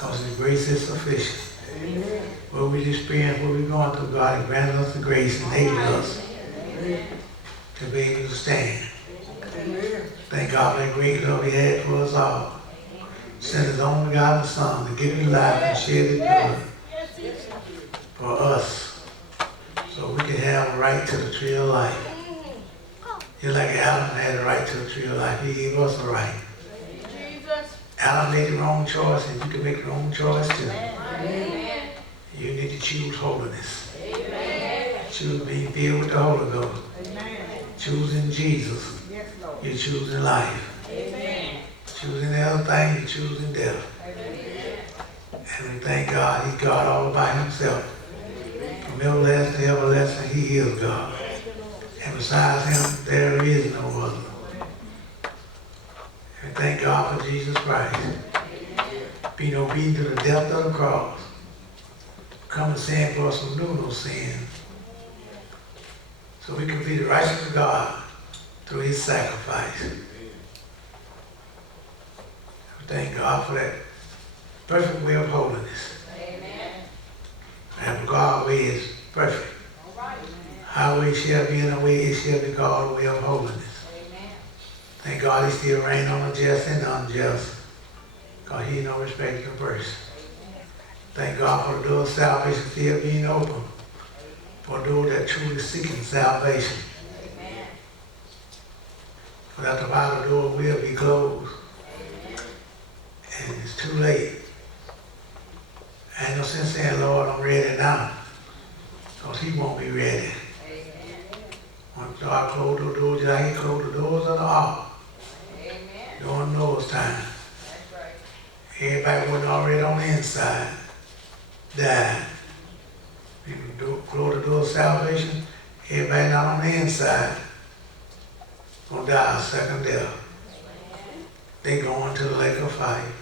because His grace is sufficient. Amen. What we experience, what we're going through, God has granted us the grace and enabled us to be able to stand. Amen. Thank God for that great love He had for us all. Sent His only begotten Son to give His life and shed His blood for us, so we can have a right to the tree of life. Just like Adam had a right to the tree of life, He gave us a right. Adam made the wrong choice, and you can make the wrong choice too. Amen. You need to choose holiness. Amen. Choose being filled with the Holy Ghost. Amen. Choosing Jesus. Yes, Lord. You're choosing life. Amen. Choosing the other thing, you're choosing death. Amen. And we thank God, He's God all by Himself. From everlasting to everlasting, He is God. And besides Him, there is no other. And thank God for Jesus Christ. Being obedient to the death of the cross. Come and sin for us who knew no sin. So we can be the righteousness of God through His sacrifice. We thank God for that perfect way of holiness. And God's way is perfect. Our way shall be in a way, it shall be called a way of holiness. Thank God He still reigns on the just and the unjust, because He no respect of person. Thank God for the door of salvation still being open for those that truly seeking salvation. But after a while the door will be closed. And it's too late. Ain't no sense saying, Lord, I'm ready now, because He won't be ready. When God closed the doors, just like He closed the doors of the ark. During Noah's time. Everybody wasn't already on the inside. Died. People close the door of salvation. Everybody not on the inside. Gonna die a second death. They going to the lake of fire.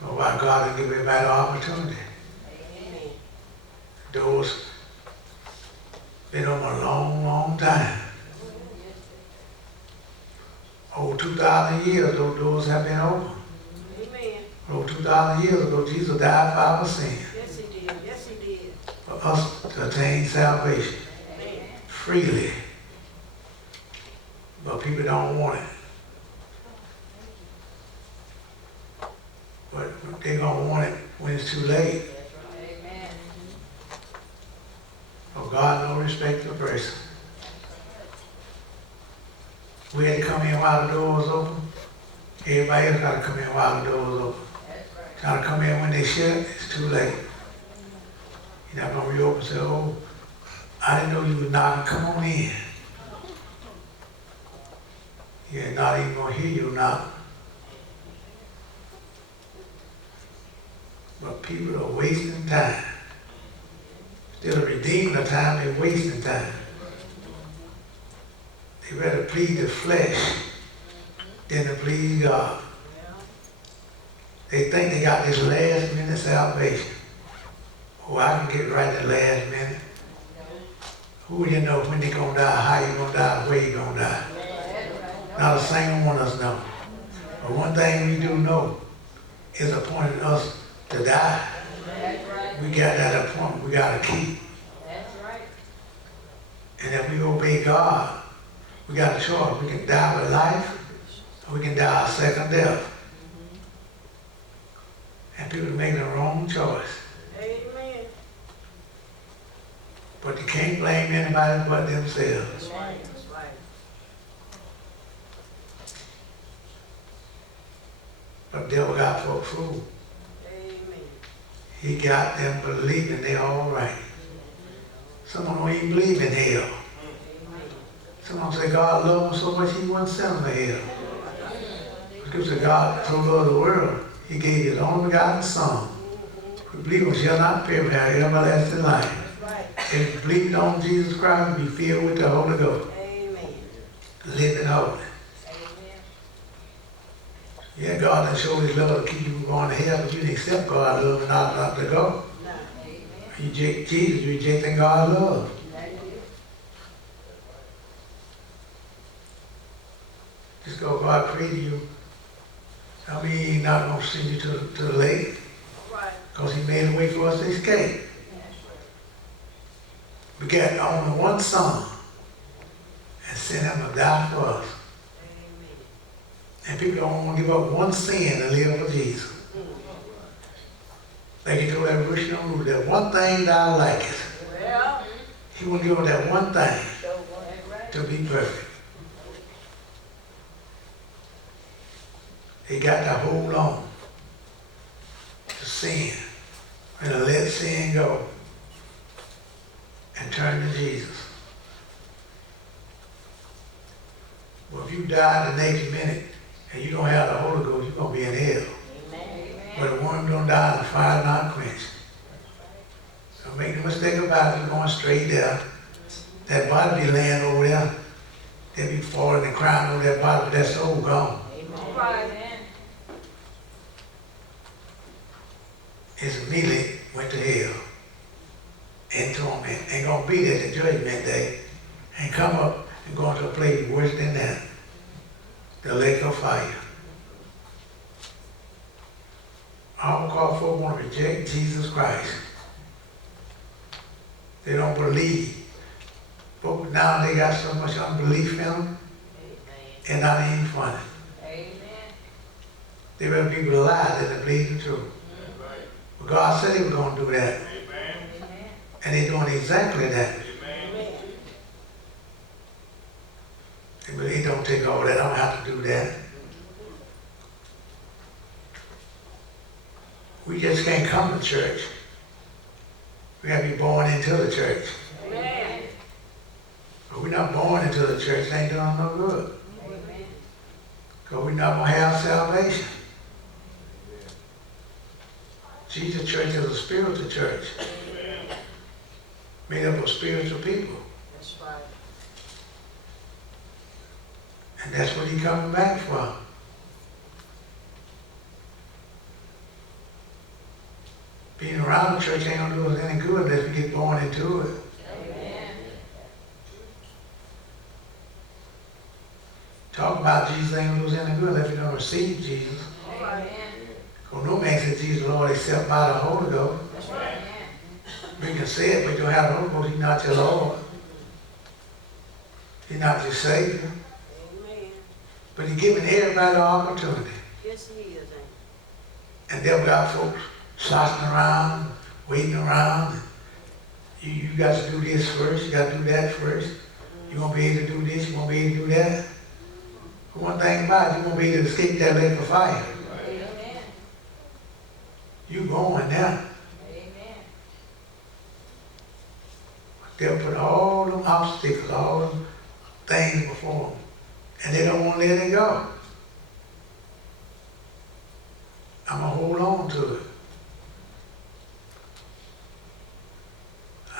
So why God will give everybody the opportunity. Doors been open a long, long time. Over 2,000 years, those doors have been open. Amen. Over 2,000 years ago, Jesus died for our sin. Yes, He did. Yes, He did. For us to attain salvation Amen. freely. But people don't want it. But they're going to want it when it's too late. For God no respect of person. We had to come in while the door was open. Everybody else got to come in while the door was open. Trying to come in when they shut, it's too late. You're not going to reopen and say, oh, I didn't know you were knocking, come on in. You're not even going to hear you knock. But people are wasting time. Instead of redeeming the time, they're wasting time. They rather please the flesh than to please God. They think they got this last minute salvation. Oh, I can get right at the last minute. Who you know when they're going to die, how you going to die, where you going to die. Not a single one of us know. But one thing we do know is appointed us to die. We got that appointment we got to keep. And if we obey God, we got a choice. We can die with life, or we can die a second death. And people are making the wrong choice. Amen. But you can't blame anybody but themselves. That's right. That's right. But the devil got folk fooled. Amen. He got them believing they're all right. Someone don't even believe in hell. Someone say God loved them so much He wouldn't send them to hell. Because God so loved the world, He gave His only begotten Son. Who believe shall not perish but have everlasting life. If you believe on Jesus Christ, be filled with the Holy Ghost. Amen. Living holy. Yeah, God done showed His love to keep you from going to hell, but you didn't accept God's love and not to go. You reject Jesus, you rejecting God's love. Just go, God created you I mean, he's not going to send you to the lake All right. because he made a way for us to escape. We got only one son and sent him to die for us. Amen. And people don't want to give up one sin and live for Jesus. Like he told that rich young ruler, that one thing that I like is, Well, he won't give up that one thing so right. to be perfect. He got to hold on to sin and to let sin go and turn to Jesus. Well, if you die the next minute and you don't have the Holy Ghost, you're going to be in hell. But the worm don't die and the fire not quenched. So make no mistake about it, you're going straight there. That body be laying over there. They be falling and crying over that body, but that soul gone. All right. It's immediately went to hell in torment. Ain't gonna be there at the judgment day and come up and go into a place worse than that. The lake of fire. All called folk want to reject Jesus Christ. They don't believe. But now they got so much unbelief in them, and not even funny. Amen. They rather people to lie than to believe the truth. But God said he was going to do that. And he's doing exactly that. Amen. But he don't take all that. I don't have to do that. We just can't come to church. We have to be born into the church. Amen. But we're not born into the church. It ain't doing no good. Amen. Because we're not going to have salvation. Jesus Church is a spiritual church. Made up of spiritual people. That's right. And that's what he's coming back for. Being around the church ain't going to do us any good unless we get born into it. Amen. Talk about Jesus ain't going to do us any good unless we don't receive Jesus. All right. Because no man said Jesus Lord except by the Holy Ghost. That's right. We can say it, but you don't have the Holy Ghost. He's not your Lord. He's not your Savior. Amen. But he's giving everybody the opportunity. Yes, he is. Ain't And they've got folks sloshing around, waiting around. You got to do this first, you got to do that first. You won't be able to do this, you won't be able to do that. But one thing about it, you won't be able to escape that lake of fire. Amen. You going now. Amen. They'll put all them obstacles, all them things before them. And they don't want to let it go. I'm going to hold on to it.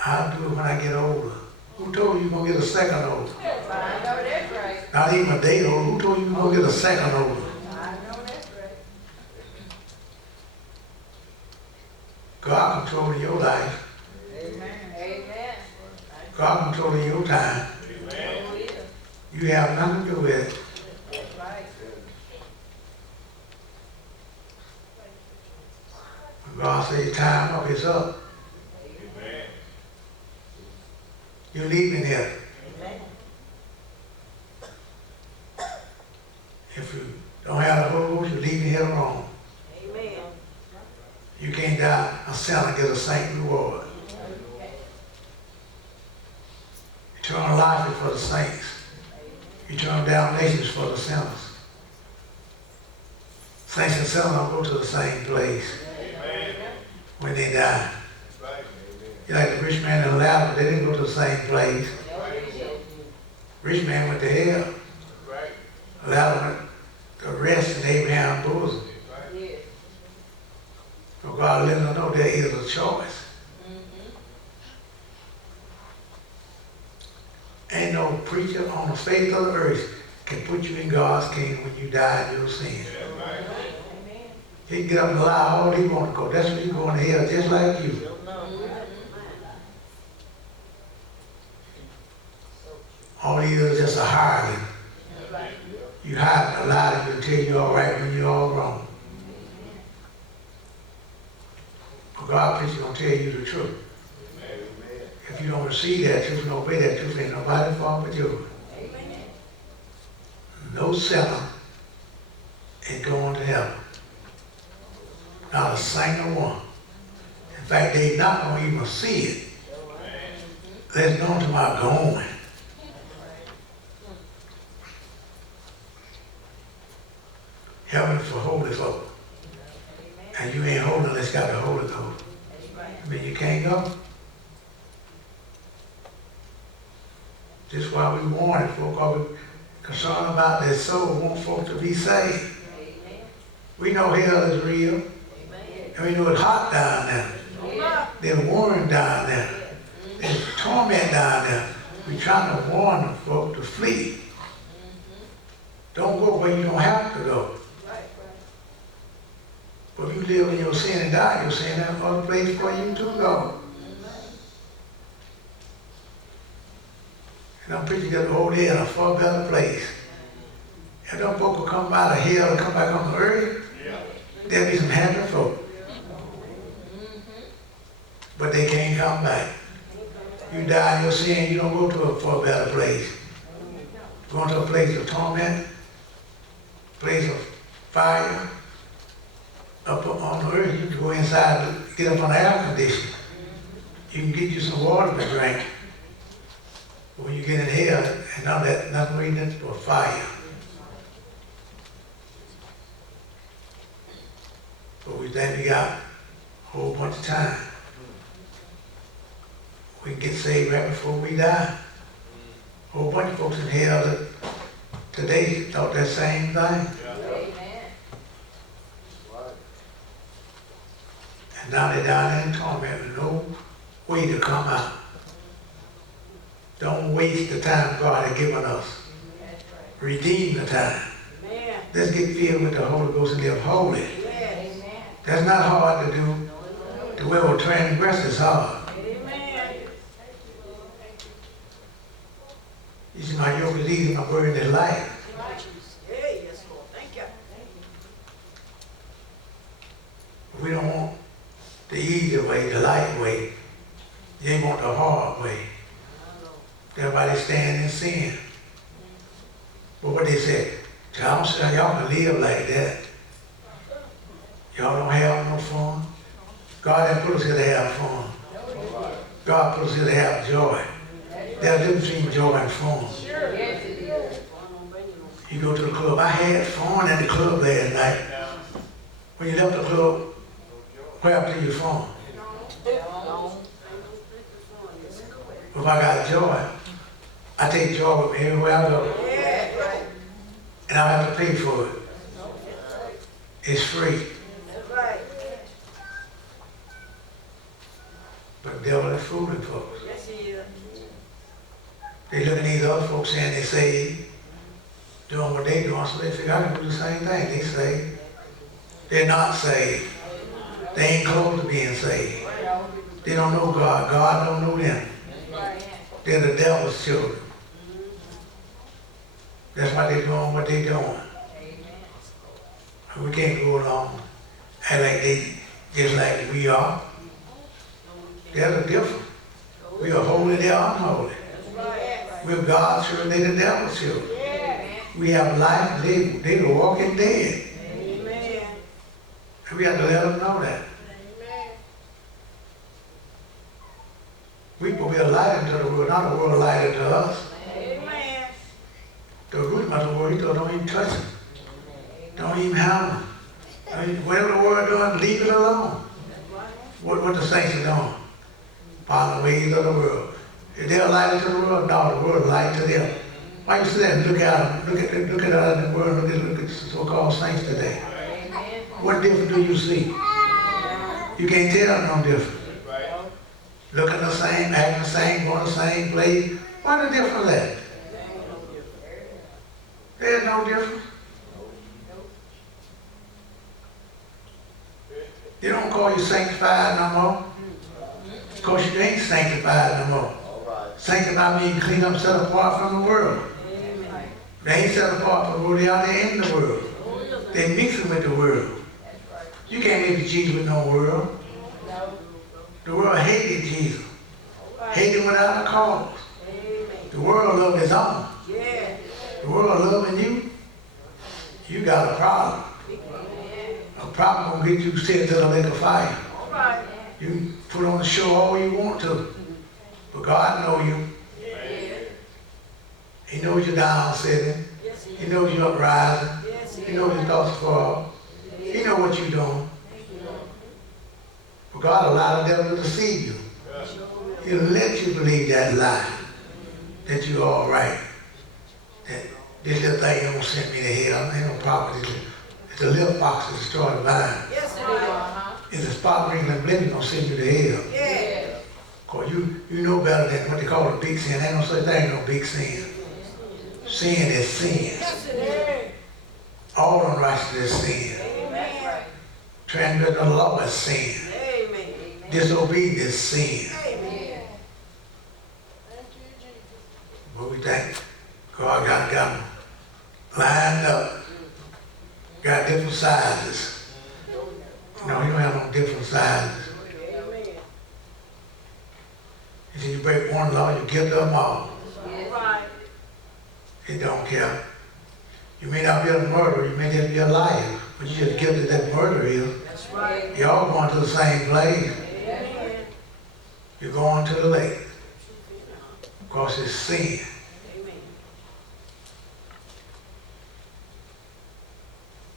I'll do it when I get older. Who told you you're going to get a second older? I know that's right. Not even a day older. Who told you you're going to get a second older? I know that's right. God controlling your life. Amen. Amen. God controlling your time. Amen. You have nothing to do with it. That's right. When God says time up, it's up. Amen. You're leaving here. Amen. If you don't have the Holy Ghost, you're leaving here wrong. Amen. You can't die a sinner and get a saint reward. Eternal life is for the saints. Eternal damnation is for the sinners. Saints and sinners don't go to the same place when they die. You're like the rich man and Lazarus, they didn't go to the same place. Rich man went to hell. Lazarus went to rest in Abraham's bosom. So God let them know there is a choice. Ain't no preacher on the face of the earth can put you in God's kingdom when you die in your sin. He can get up and lie all he want to go. That's when you going to hell just like you. All he is just a hireling. You hide a lie that will tell you all right when you're all wrong. But God is going to tell you the truth. If you don't receive that truth and obey that truth, ain't nobody fault but you. No sinner is going to heaven. Not a single one. In fact, they not going to even see it. There's no to my going. Heaven is for holy folk. And you ain't holy unless you got the Holy Ghost. I mean, you can't go. This is why we warn folk, because we're concerned about their soul, we want folks to be saved. We know hell is real. And we know it's hot down there. There's warring down there. There's torment down there. We're trying to warn them folk to flee. Don't go where you don't have to go. But if you live in your sin and die in your sin, there's other place for you to go. And I'm preaching that over there in a far better place. If them folk will come out of hell and come back on the earth, there'll be some happy folk. But they can't come back. You die in your sin, you don't go to a far better place. You're going to a place of torment, place of fire. Up on the earth, you can go inside and get up on the air conditioner. You can get you some water to drink. But when you get in hell, and none of that, nothing reading but fire. But we think we got a whole bunch of time. We can get saved right before we die. A whole bunch of folks in hell that today thought that same thing. And now they're down there in torment with no way to come out. Don't waste the time God has given us. Redeem the time. Let's get filled with the Holy Ghost and live holy. That's not hard to do. The way we'll transgress is hard. You see, my yoke is easy, my burden is light. We don't want the easy way, the light way. They want the hard way. Everybody stand in sin. But what they said, y'all can live like that. Y'all don't have no fun. God didn't put us here to have fun. God put us here to have joy. There's a difference between joy and fun. You go to the club. I had fun at the club last night. When you left the club, where happened to your fun? If I got joy, I take joy with me everywhere I go. And I don't have to pay for it. It's free. But the devil is fooling folks. They look at these other folks saying they saved, doing what they doing, so they figure I can do the same thing. They saved. They're not saved. They ain't close to being saved. They don't know God. God don't know them. They're the devil's children. That's why they're doing what they're doing. And we can't go along act like they just like we are. There's a difference. We are holy, they are unholy. We're God's children, they're the devil's children. We have life, they the walking dead. And we have to let them know that. We will be a light into the world, not the world light into us. The root of the world, don't even touch them. Don't even have them. I mean, whatever the world doing, leave it alone. What the saints are doing? Following the ways of the world. If they're a light into the world, no, the world is light to them. Why you sit there and look at them, look at us in the world, look at the so-called saints today? What difference do you see? You can't tell no difference. Looking the same, acting the same, going the same place. What the difference is that? There's no difference. They don't call you sanctified no more. Because you ain't sanctified no more. Sanctified means clean up, set apart from the world. They ain't set apart from the world. They out there in the world. They mixing with the world. You can't mix with Jesus with no world. The world hated Jesus. Hated without a cause. The world loved his own. The world loving you, you got a problem. A problem gonna get you set to the lake of fire. You can put on the show all you want to, but God knows you. He knows you're down sitting. He knows you're uprising. He knows your thoughts fall. He knows what you're doing. But God allowed the devil to deceive you. He'll let you believe that lie, that you're all right. That this little thing don't send me to hell. Ain't no problem. It's a little box that destroy the vine. It's a spot wrinkling blemish gonna send you to hell. Cause you know better than what they call a big sin. Ain't no such thing, no big sin. Sin is sin. All unrighteousness is sin. Transgression of the law is sin. Disobedience is sin. But we think God got them lined up. Got different sizes. No, you don't have no different sizes. You see, you break one law, you give them all. He don't care. You may not be a murderer, you may just be a liar, but you just guilty that murder is. You're all going to the same place. You're going to the lake. Because it's sin.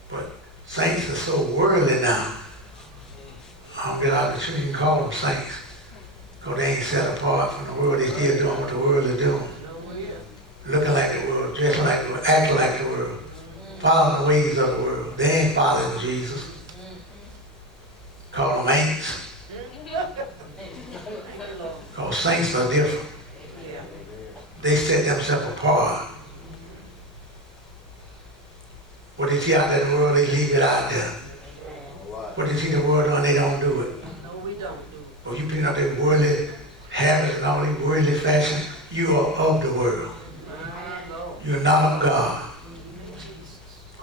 But saints are so worldly now. I don't get out the truth, you can call them saints. Because they ain't set apart from the world. They still doing what the world is doing. Looking like the world, dressing like the world, acting like the world. Following the ways of the world. They ain't following Jesus. Call them ain'ts. Because saints are different. They set themselves apart. What they see out there in the world, they leave it out there. What they see the world doing, they don't do it. Well, you bring out their worldly habits and all these worldly fashions, you are of the world. You're not of God.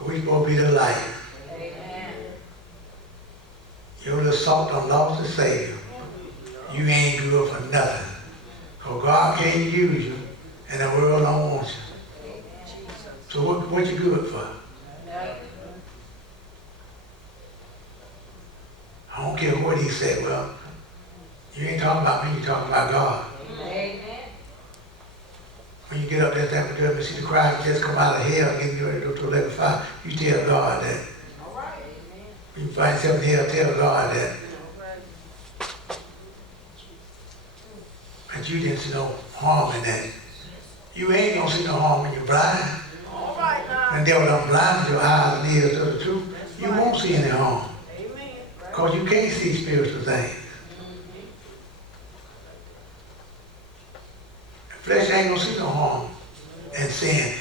We're supposed to be the light. You're the salt on lost the Savior. You ain't good for nothing. Because God can't use you and the world don't want you. So what you good for? I don't care what he said. Well, you ain't talking about me, you're talking about God. When you get up there and see the crowd just come out of hell and get ready to go to 11:05, you tell God that. When you find yourself in hell, tell God that. And you didn't see no harm in that. You ain't gonna see no harm when you're blind. And the devil done blinded your eyes and ears to the truth. You won't see any harm. Because you can't see spiritual things. Flesh ain't gonna see no harm in sin.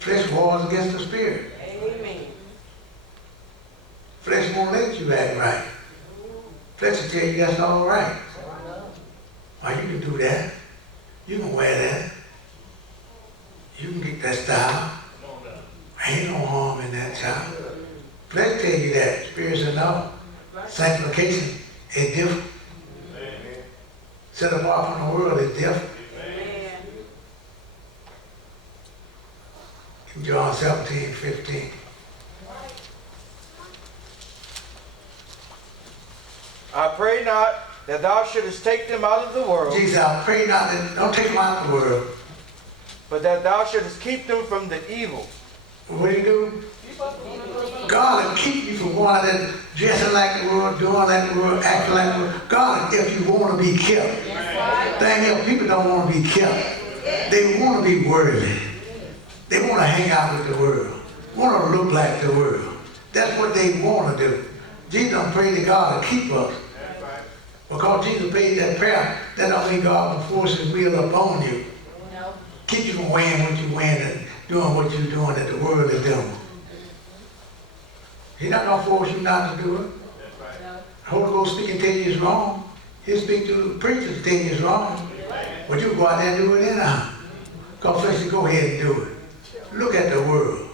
Flesh wars against the spirit. Flesh won't let you act right. Flesh will tell you that's all right. Why, you can do that. You can wear that. You can get that style. Ain't no harm in that, child. Flesh tell you that. Spirit said no. Sanctification is different. Set apart from the world is different. In John 17:15. I pray not that thou shouldest take them out of the world. Jesus, I pray not that, don't take them out of the world. But that thou shouldest keep them from the evil. What do you do? God will keep you from going out there dressing like the world, doing like the world, acting like the world. God, if you want to be kept. Thing is, people don't want to be kept. They want to be worldly. They want to hang out with the world. Want to look like the world. That's what they want to do. Jesus don't pray to God to keep us. Because Jesus paid that prayer, that don't mean God will force his will upon you. Keep you from wearing what you're wearing and doing what you're doing that the world is doing. He's not going to force you not to do it. The Holy Ghost speaking tell you it's wrong. He'll speak to the preacher to tell you it's wrong. But you go out there and do it anyhow. Because first you go ahead and do it. look at the world.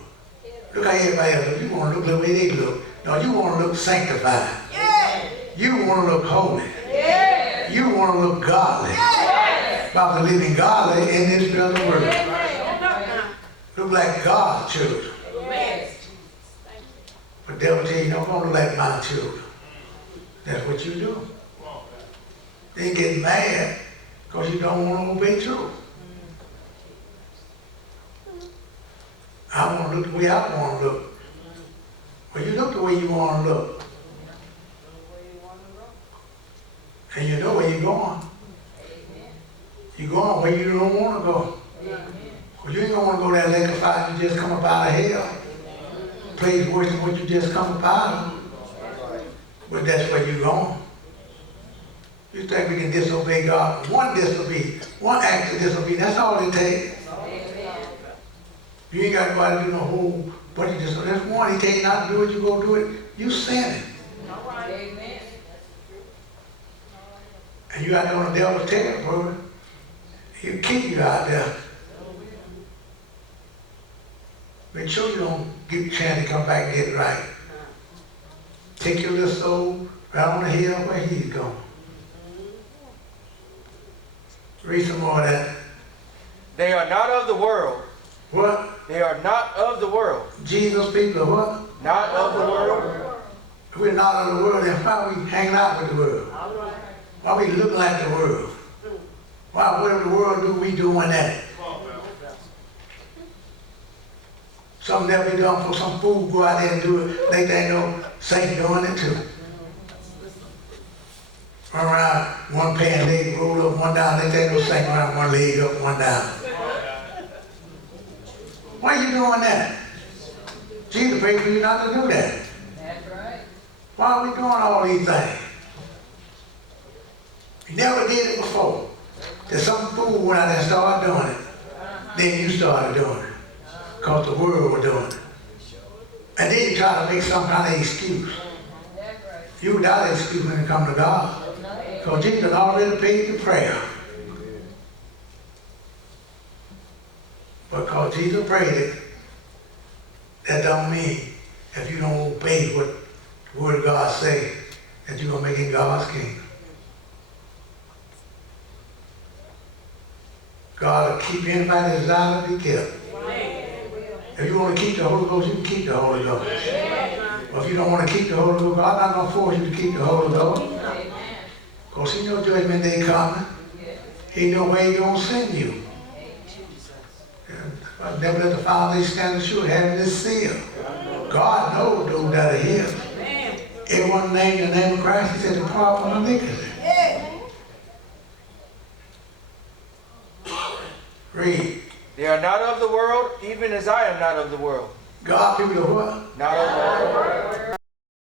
Look how everybody else look. You want to look the way they look. No, you want to look sanctified. You want to look holy. You want to look godly. About to living godly in this present world. Look like God's children. But devil tell you, don't want to look like my children. That's what you do. They get mad because you don't want to obey truth. I want to look the way I want to look. Well, you look the way you want to look. And you know where you're going. You're going where you don't want to go. Well, you ain't going to want to go that lake of fire you just come up out of hell. Place worse than what you just come up out of. But that's where you're going. You think we can disobey God? One act of disobedience, that's all it takes. You ain't got to go out and do no whole bunch of disobedience. That's one, he tell you not to do it, you go do it, you sinning. And you out there on the devil's tail, brother. He'll keep you out there. Make sure you don't get a chance to come back and get it right. Take your little soul right on the hill where he's going. Read some more of that. They are not of the world. What? They are not of the world. Jesus people are what? Not of the world. If we're not of the world, then why are we hanging out with the world? Why are we looking like the world? Why, whatever the world do, we doing that. Something that be done for some fool, go out there and do it. They think no saint doing it too. Run around, one pant leg roll up, one down. They think no saint around, one leg up, one down. Why are you doing that? Jesus prayed for you not to do that. That's right. Why are we doing all these things? You never did it before. There's some fool went out there and started doing it. Then you started doing it. Because the world was doing it. And then you try to make some kind of excuse. You without excuse when you come to God. Because Jesus already paid the prayer. Because Jesus prayed it, that don't mean if you don't obey what the Word of God says, that you're going to make it God's kingdom. God will keep anybody desire to be kept. If you want to keep the Holy Ghost, you can keep the Holy Ghost. But if you don't want to keep the Holy Ghost, God's not going to force you to keep the Holy Ghost. Because He knows judgment day coming. He knows where He's going to send you. Never let the foundation stand sure, having this seal. God knows those that are His. Everyone named the name of Christ, He said, depart from iniquity. Read. They are not of the world, even as I am not of the world. God, people are what? Not of the world.